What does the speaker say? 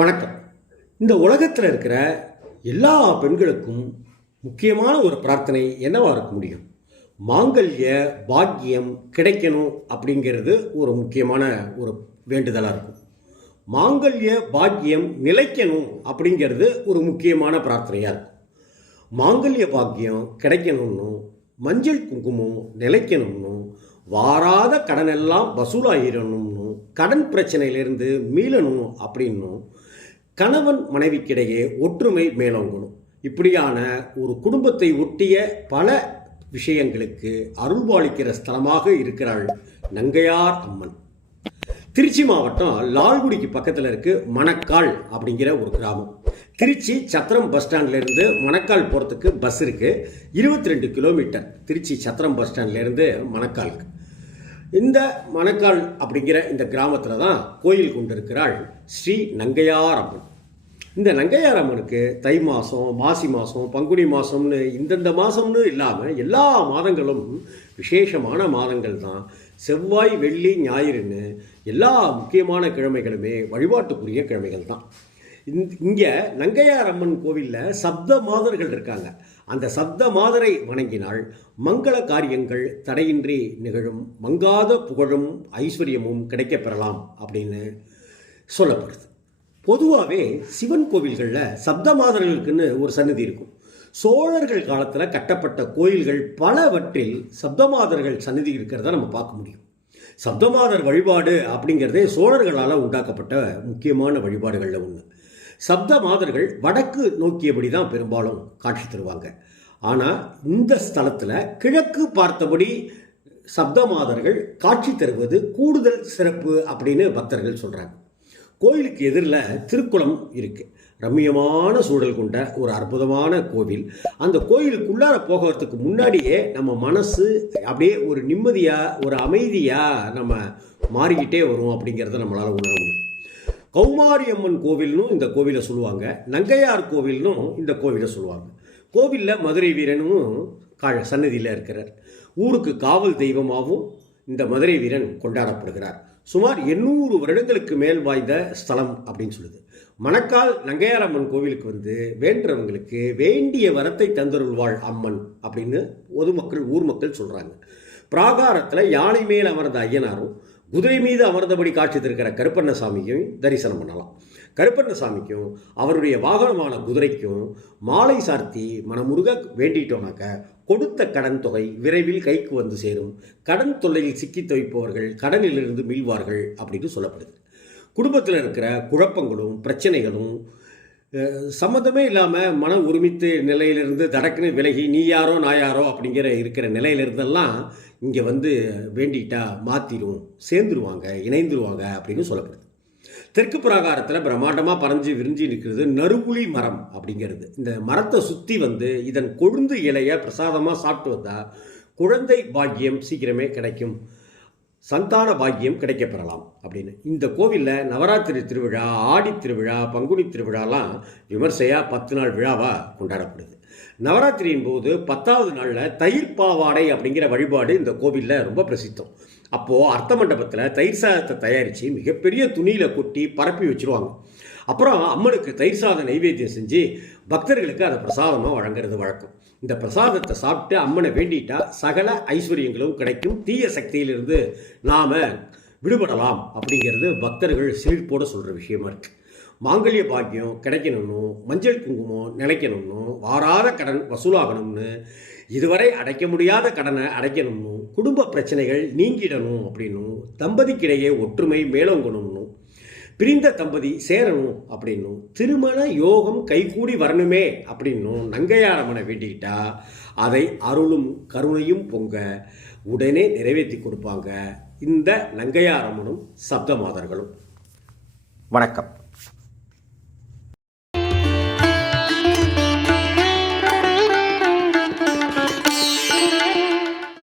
வணக்கம். இந்த உலகத்தில் இருக்கிற எல்லா பெண்களுக்கும் முக்கியமான ஒரு பிரார்த்தனை என்னவா இருக்க முடியும்? மாங்கல்ய பாக்கியம் கிடைக்கணும் அப்படிங்கிறது ஒரு முக்கியமான ஒரு வேண்டுதலாக இருக்கும். மாங்கல்ய பாக்கியம் நிலைக்கணும் அப்படிங்கிறது ஒரு முக்கியமான பிரார்த்தனையாக இருக்கும். மாங்கல்ய பாக்கியம் கிடைக்கணும்னு, மஞ்சள் குங்குமம் நிலைக்கணும்னு, வாராத கடனெல்லாம் வசூலாகிடணும்னு, கடன் பிரச்சனையிலிருந்து மீளணும் அப்படின்னும், கணவன் மனைவிக்கிடையே ஒற்றுமை மேலோங்கணும், இப்படியான ஒரு குடும்பத்தை ஒட்டிய பல விஷயங்களுக்கு அருள்பாலிக்கிற ஸ்தலமாக இருக்கிறாள் நங்கையார் அம்மன். திருச்சி மாவட்டம் லால்குடிக்கு பக்கத்தில் இருக்கு மணக்கால் அப்படிங்கிற ஒரு கிராமம். திருச்சி சத்திரம் பஸ் ஸ்டாண்ட்லேருந்து மணக்கால் போகிறதுக்கு பஸ் இருக்குது. 22 கிலோமீட்டர் திருச்சி சத்திரம் பஸ் ஸ்டாண்ட்லேருந்து மணக்காலுக்கு. இந்த மணக்கால் அப்படிங்கிற இந்த கிராமத்தில் தான் கோயில் கொண்டிருக்கிறாள் ஸ்ரீ நங்கையார் அம்மன். இந்த நங்கையார் அம்மனுக்கு தை மாதம், மாசி மாதம், பங்குனி மாதம்னு இந்தந்த மாதம்னு இல்லாமல் எல்லா மாதங்களும் விசேஷமான மாதங்கள் தான். செவ்வாய், வெள்ளி, ஞாயிறுன்னு எல்லா முக்கியமான கிழமைகளுமே வழிபாட்டுக்குரிய கிழமைகள் தான். இங்கே நங்கையார் அம்மன் கோவிலில் சப்த மாதர்கள் இருக்காங்க. அந்த சப்த மாதரை வணங்கினால் மங்கள காரியங்கள் தடையின்றி நிகழும், மங்காத புகழும் ஐஸ்வர்யமும் கிடைக்கப்பெறலாம் அப்படின்னு சொல்லப்படுது. பொதுவாகவே சிவன் கோவில்களில் சப்த மாதர்களுக்குன்னு ஒரு சன்னதி இருக்கும். சோழர்கள் காலத்தில் கட்டப்பட்ட கோயில்கள் பலவற்றில் சப்தமாதர்கள் சன்னதி இருக்கிறத நம்ம பார்க்க முடியும். சப்தமாதர் வழிபாடு அப்படிங்கிறதே சோழர்களால் உண்டாக்கப்பட்ட முக்கியமான வழிபாடுகளில் ஒன்று. சப்த மாதர்கள் வடக்கு நோக்கியபடி தான் பெரும்பாலும் காட்சி தருவாங்க. ஆனால் இந்த ஸ்தலத்தில் கிழக்கு பார்த்தபடி சப்த மாதர்கள் காட்சி தருவது கூடுதல் சிறப்பு அப்படின்னு பக்தர்கள் சொல்கிறாங்க. கோயிலுக்கு எதிரில் திருக்குளம் இருக்குது. ரம்மியமான சூழல் கொண்ட ஒரு அற்புதமான கோவில். அந்த கோயிலுக்குள்ளார போகிறதுக்கு முன்னாடியே நம்ம மனசு அப்படியே ஒரு நிம்மதியாக, ஒரு அமைதியாக நம்ம மாறிக்கிட்டே வரும் அப்படிங்கிறத நம்மளால் உணர முடியும். கௌமாரி அம்மன் கோவில்னும் இந்த கோவிலை சொல்லுவாங்க, நங்கையார் கோவில்னும் இந்த கோவிலை சொல்லுவாங்க. கோவிலில் மதுரை வீரனும் சன்னதியில் இருக்கிறார். ஊருக்கு காவல் தெய்வமாகவும் இந்த மதுரை வீரன் கொண்டாடப்படுகிறார். சுமார் 800 வருடங்களுக்கு மேல் வாய்ந்த ஸ்தலம் அப்படின்னு சொல்லுது. மணக்கால் நங்கையார் அம்மன் கோவிலுக்கு வந்து வேண்டுறவங்களுக்கு வேண்டிய வரத்தை தந்தருள்வாள் அம்மன் அப்படின்னு பொதுமக்கள், ஊர் மக்கள் சொல்கிறாங்க. பிராகாரத்தில் யானை மேல் அமர்ந்த ஐயனாரும் குதிரை மீது அமர்ந்தபடி காட்சி தருக்கிற கருப்பண்ணசாமியும் தரிசனம் பண்ணலாம். கருப்பண்ணசாமிக்கும் அவருடைய வாகனமான குதிரைக்கும் மாலை சார்த்தி மனமுருக வேண்டிட்டோம்னாக்க கொடுத்த கடன் தொகை விரைவில் கைக்கு வந்து சேரும், கடன் தொல்லையில் சிக்கி துவைப்பவர்கள் கடனிலிருந்து மீள்வார்கள் அப்படின்னு சொல்லப்படுது. குடும்பத்தில் இருக்கிற குழப்பங்களும் பிரச்சனைகளும் சம்மந்தமே இல்லாமல் மன ஒருமித்து நிலையிலிருந்து தடக்குன்னு விலகி நீ யாரோ நான் யாரோ அப்படிங்கிற இருக்கிற நிலையிலிருந்தெல்லாம் இங்கே வந்து வேண்டிட்டா மாற்றிடும், சேர்ந்துருவாங்க, இணைந்துருவாங்க அப்படின்னு சொல்லப்படுது. தெற்கு பிராகாரத்தில் பிரம்மாண்டமாக பறஞ்சு விரிஞ்சு நிற்கிறது நறுகுழி மரம் அப்படிங்கிறது. இந்த மரத்தை சுற்றி வந்து இதன் கொழுந்து இலையை பிரசாதமாக சாப்பிட்டு வந்தால் குழந்தை பாக்கியம் சீக்கிரமே கிடைக்கும், சந்தான பாக்கியம் கிடைக்கப்பெறலாம் அப்படின்னு. இந்த கோவிலில் நவராத்திரி திருவிழா, ஆடி திருவிழா, பங்குனி திருவிழாலாம் விமர்சையாக 10 நாள் விழாவாக கொண்டாடப்படுது. நவராத்திரியின் போது 10வது நாளில் தயிர் பாவாடை அப்படிங்கிற வழிபாடு இந்த கோவிலில் ரொம்ப பிரசித்தம். அப்போது அர்த்த மண்டபத்தில் தயிர் சாதத்தை தயாரித்து மிகப்பெரிய துணியில் கொட்டி பரப்பி வச்சுருவாங்க. அப்புறம் அம்மனுக்கு தயிர் சாதம் நைவேத்தியம் செஞ்சு பக்தர்களுக்கு அதை பிரசாதமாக வழங்குறது வழக்கம். இந்த பிரசாதத்தை சாப்பிட்டு அம்மனை வேண்டிட்டா சகல ஐஸ்வர்யங்களும் கிடைக்கும், தீய சக்தியிலிருந்து நாம் விடுபடலாம் அப்படிங்கிறது பக்தர்கள் சிலிர்ப்போடு சொல்கிற விஷயமா இருக்குது. மாங்கல்ய பாக்கியம் கிடைக்கணும்னு, மஞ்சள் குங்குமம் நிலைக்கணும்னு, வாராத கடன் வசூலாகணும்னு, இதுவரை அடைக்க முடியாத கடனை அடைக்கணும்னு, குடும்ப பிரச்சனைகள் நீங்கிடணும் அப்படின்னும், தம்பதிக்கிடையே ஒற்றுமை மேலோங்கணும்னு, பிரிந்த தம்பதி சேரணும் அப்படின்னும், திருமண யோகம் கைகூடி வரணுமே அப்படின்னும் நங்கையார் அம்மனை வேண்டிக்கிட்டா அதை அருளும் கருணையும் பொங்க உடனே நிறைவேற்றி கொடுப்பாங்க இந்த நங்கையார் அம்மனும் சப்த மாதர்களும். வணக்கம்.